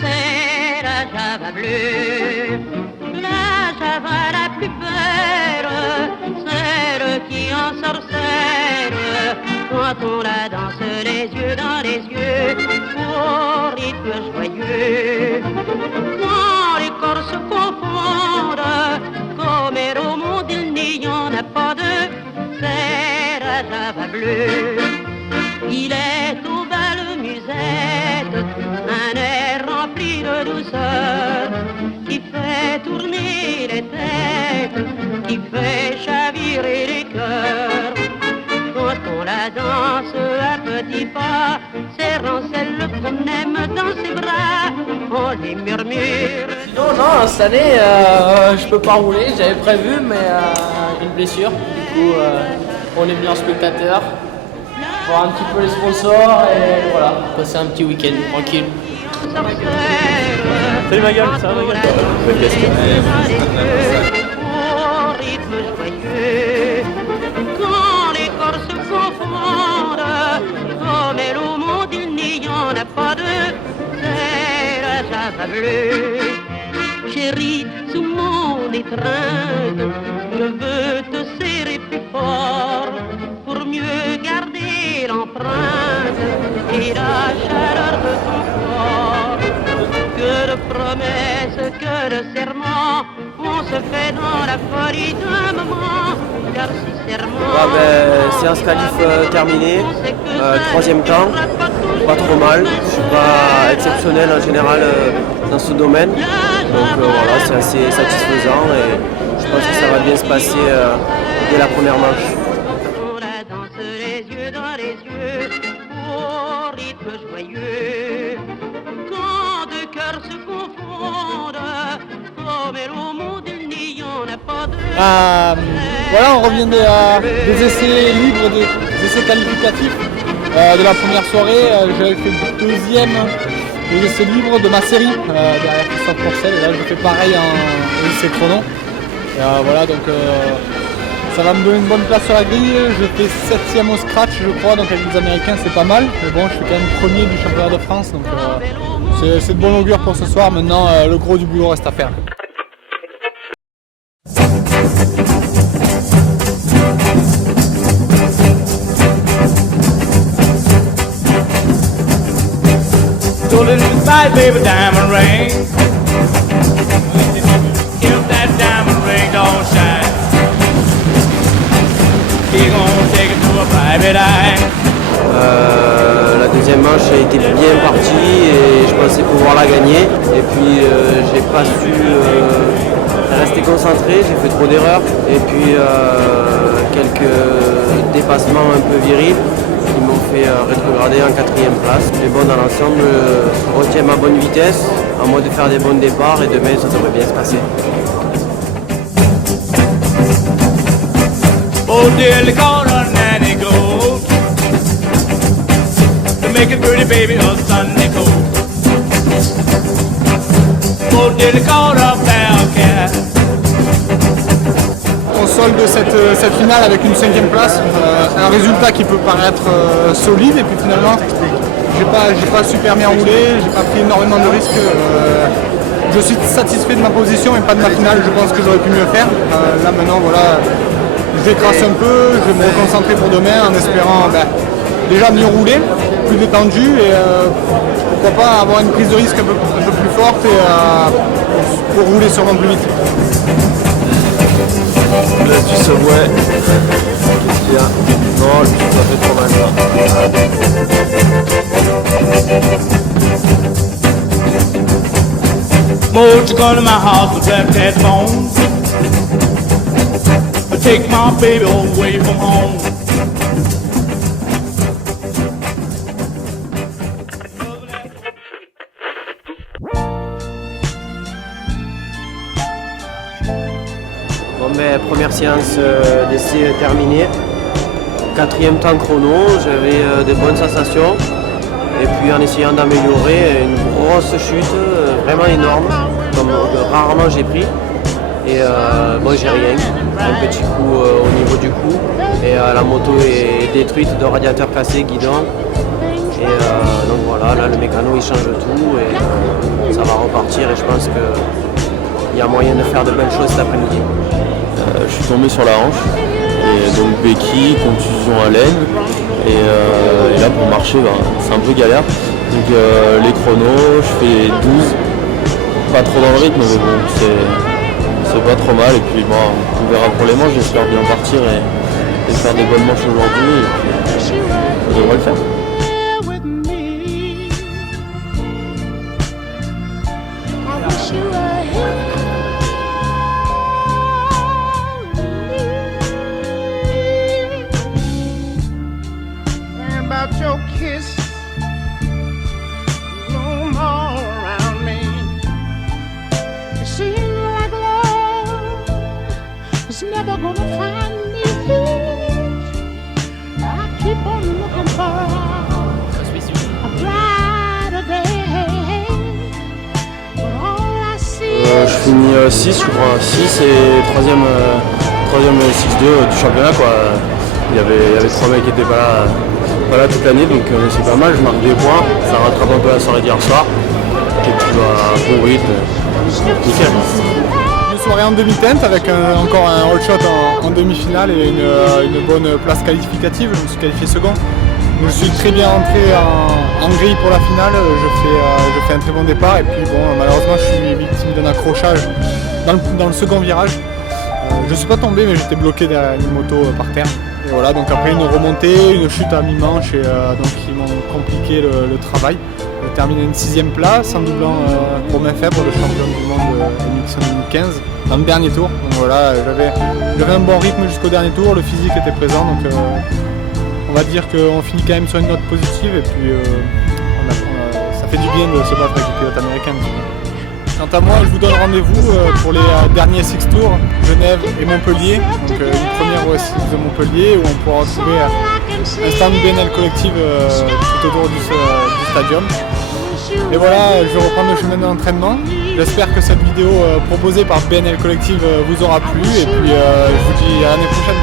C'est la Java bleue, la Java la plus belle, celle qui ensorcelle quand on la danse les yeux dans les yeux, au rythme joyeux. Quand les corps se confondent, comme au monde il n'y en a pas deux, c'est la Java bleue. Il est aux belles musettes, un air rempli de douceur, qui fait tourner les têtes, qui fait chavirer les cœurs. Quand on la danse à petits pas, serrant celle qu'on aime dans ses bras, on les murmure. Non, cette année, je peux pas rouler, j'avais prévu, mais une blessure. Du coup, on est venu en spectateur, voir un petit peu les sponsors et voilà, passer un petit week-end tranquille. Salut ma gueule, ça va ma gueule? Au rythme joyeux, quand les corps se confondent, comme elle au monde il n'y en a pas deux, c'est la Java bleue. Chérie, sous mon étreinte, je veux te serrer plus fort pour mieux garder l'empreinte et la chaleur de ton corps. Que de promesses, que de serments, on se fait dans la folie d'un moment. Car si serment, séance qualif terminée, troisième temps, pas trop mal, je suis pas exceptionnel en général dans ce domaine, donc voilà, c'est assez satisfaisant et je pense que ça va bien se passer dès la première manche. on la danse les yeux dans les yeux, au rythme joyeux. Quand deux cœurs se confondent, comme elle au monde il n'y en a pas deux. Voilà, on revient des essais libres, des essais qualificatifs de la première soirée. J'avais fait deuxième aux essais libres de ma série derrière Christophe Porcel. Et là, je fais pareil en essai chrono. Et, voilà, donc ça va me donner une bonne place sur la grille. Je fais 7e au scratch, je crois, donc avec les Américains, c'est pas mal. Mais bon, je suis quand même premier du championnat de France, donc c'est de bon augure pour ce soir. Maintenant, le gros du boulot reste à faire. So little goodbye, baby, diamond ring. If that diamond ring don't shine, he gonna take it to a private eye. La deuxième manche a été bien partie et je pensais pouvoir la gagner. Et puis j'ai pas su rester concentré, j'ai fait trop d'erreurs. Et puis quelques dépassements un peu virils qui m'ont fait rétrograder en 4e place. Mais bon, dans l'ensemble, je retiens ma bonne vitesse, à moi de faire des bons départs et demain ça devrait bien se passer. Oh dear, the corner nanny goes to make it pretty, baby, a Sunday coat. Oh dear, the corner cat. On solde cette finale avec une 5e place, un résultat qui peut paraître solide et puis finalement j'ai pas super bien roulé, j'ai pas pris énormément de risques. Je suis satisfait de ma position et pas de ma finale, je pense que j'aurais pu mieux faire. Là maintenant voilà, je décrasse un peu, je vais me reconcentrer pour demain en espérant déjà mieux rouler, plus détendu et pourquoi pas avoir une prise de risque un peu plus forte et pour rouler sûrement plus vite. Place du Subway. Qu'est-ce qu'il y a? Non, je suis pas fait trop mal là. Won't you come to my house with that cat phone? But take my baby away from home. Bon, première séance d'essai terminée. 4e temps chrono, j'avais de bonnes sensations. Et puis en essayant d'améliorer, une grosse chute, vraiment énorme, comme rarement j'ai pris. Et bon, j'ai rien, un petit coup au niveau du cou. Et la moto est détruite, de radiateur cassé, guidon. Et donc voilà, là le mécano il change tout et ça va repartir et je pense qu'il y a moyen de faire de belles choses cet après-midi. Je suis tombé sur la hanche, et donc béquille, contusion à l'aine, et là pour marcher c'est un peu galère. Donc les chronos, je fais 12, pas trop dans le rythme mais bon c'est pas trop mal et puis bon, on verra pour les manches, j'espère bien partir et faire des bonnes manches aujourd'hui et puis ça devrait le faire. Never gonna find me here. I keep on looking for a brighter day. But all I see Je finis 6 je crois, 6 et 3ème 6-2 du championnat quoi. Il y avait 3 mecs qui étaient pas là toute l'année donc c'est pas mal, je marque des points, ça rattrape un peu la soirée d'hier soir. Et puis bon rythme, nickel. Soirée en demi-teinte avec encore un all shot en demi-finale et une bonne place qualificative. Je me suis qualifié second. Je suis très bien entré en grille pour la finale. Je fais un très bon départ et puis bon malheureusement je suis victime d'un accrochage dans le second virage. Je ne suis pas tombé mais j'étais bloqué derrière une moto par terre. Et voilà, donc après une remontée, une chute à mi-manche et donc ils m'ont compliqué le travail. J'ai terminé une 6ème place en doublant Romain Fèvre, le champion du monde MX 2015, dans le dernier tour. Donc voilà, j'avais un bon rythme jusqu'au dernier tour, le physique était présent, donc on va dire qu'on finit quand même sur une note positive et puis ça fait du bien de se battre avec les pilotes américains. Quant à moi, je vous donne rendez-vous pour les derniers Six Tours, Genève et Montpellier. Donc une première au Six de Montpellier où on pourra retrouver un stand BNL Collective tout autour du stadium. Et voilà, je vais reprendre le chemin de l'entraînement. J'espère que cette vidéo proposée par BNL Collective vous aura plu et puis je vous dis à l'année prochaine.